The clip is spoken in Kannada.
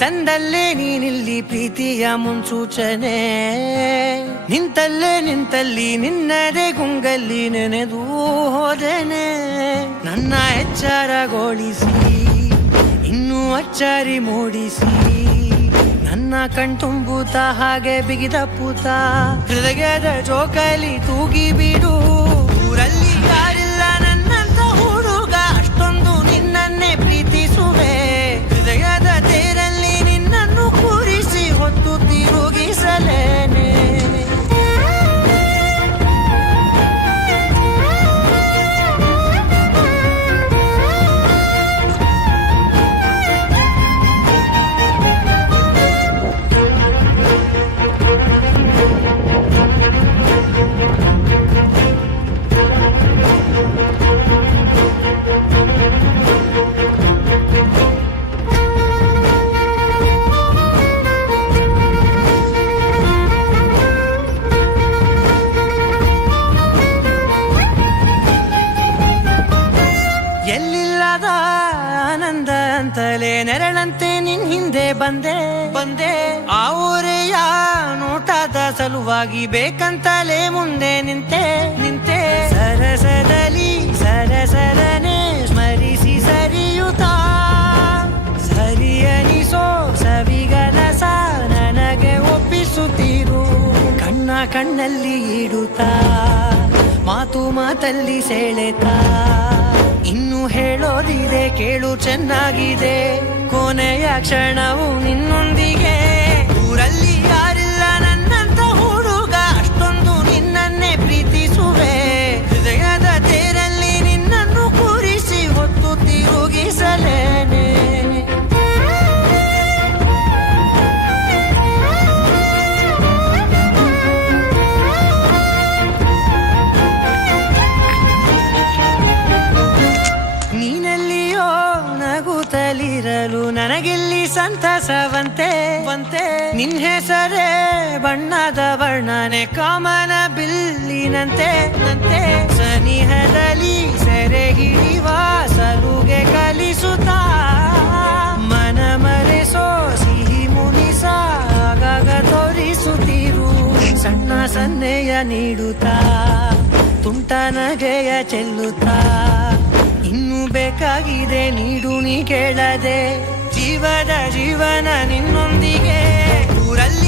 ತಂದಲ್ಲೇ ನೀನಿಲ್ಲಿ ಪ್ರೀತಿಯ ಮುನ್ಸೂಚನೆ. ನಿಂತಲ್ಲಿ ನಿನ್ನದೇ ಗುಂಗಲ್ಲಿ ನೆನೆದು ಹೋದೆನೆ. ನನ್ನ ಎಚ್ಚರಗೊಳಿಸಿ ಇನ್ನೂ ಅಚ್ಚರಿ ಮೂಡಿಸಿ ನನ್ನ ಕಣ್ತುಂಬುತ್ತ ಹಾಗೆ ಬಿಗಿದ ಪೂತ ಹೃದಯದ ಜೋಕಾಲಿ ತೂಗಿ ಬಿಡು. ಊರಲ್ಲಿ ಯಾರಿಲ್ಲ ನನ್ನಂತ ಹುಡುಗ, ಅಷ್ಟೊಂದು ನಿನ್ನನ್ನೇ ಪ್ರೀತಿಸುವೆ. ಹೃದಯದ ತೇರಲ್ಲಿ ನಿನ್ನನ್ನು ಕೂರಿಸಿ ಹೊತ್ತು ತಿರುಗಿಸಲೇನೆ. ಎಲ್ಲಿಲ್ಲದ ಆನಂದ ಅಂತಲೇ ನೆರಳಂತೆ ನಿನ್ ಹಿಂದೆ ಬಂದೆ. ಆ ಊರೆಯ ನೋಟದ ಸಲುವಾಗಿ ಬೇಕಂತಲೇ ಮುಂದೆ ನಿಂತೆ. ಸರಸರನೆ ಸ್ಮರಿಸಿ ಸರಿಯುತ್ತಾ ಸರಿಯನಿಸೋ ಸವಿಗನಸ ನನಗೆ ಒಪ್ಪಿಸುತ್ತೀರು. ಕಣ್ಣಲ್ಲಿ ಇಡುತ್ತಾ ಮಾತಲ್ಲಿ ಸೆಳೆತಾ ಇನ್ನು ಹೇಳೋದಿದೆ ಕೇಳು ಚೆನ್ನಾಗಿದೆ. ಕೊನೆಯ ಕ್ಷಣವು ನಿನ್ನೊಂದಿಗೆ. ಊರಲ್ಲಿ ಯಾರಿಲ್ಲ ನನ್ನಂತ ಹುಡುಗ, ಅಷ್ಟೊಂದು ನಿನ್ನನ್ನೇ ಪ್ರೀತಿಸುವೆ. ಹೃದಯದ ತೇರಲ್ಲಿ ನಿನ್ನನ್ನು ಕೂರಿಸಿ ಹೊತ್ತು ತಿರುಗಿಸಲೇನೆ. ನೀನೆಲ್ಲಿಯೋ ನಗುತ್ತಲಿರಲು ನನಗೆಲ್ಲಿ ಸಂತಸವಂತೆ. ನಿನ್ ಹೆಸರೇ ಬಣ್ಣದ ವರ್ಣನೆ ಕಾಮನ ಬಿಲ್ಲಿನಂತೆ. ಸನಿಹದಲ್ಲಿ ಸೆರೆ ಹಿಡಿಯುವ ಸಲುಗೆ ಕಲಿಸುತ್ತಾ ಮನ ಮರೆಸೋ ಸಿಹಿ ಮುನಿಸ ಆಗಾಗ ತೋರಿಸುತ್ತಿರು. ಸಣ್ಣ ಸನ್ನೆಯ ನೀಡುತ್ತಾ ತುಂಟ ನಗೆಯ ಚೆಲ್ಲುತ್ತಾ ಇನ್ನು ಬೇಕಾಗಿದೆ ನೀಡು ನೀ ಕೇಳದೆ. ಜೀವನ ನಿನ್ನೊಂದಿಗೆ. ಊರಲ್ಲಿ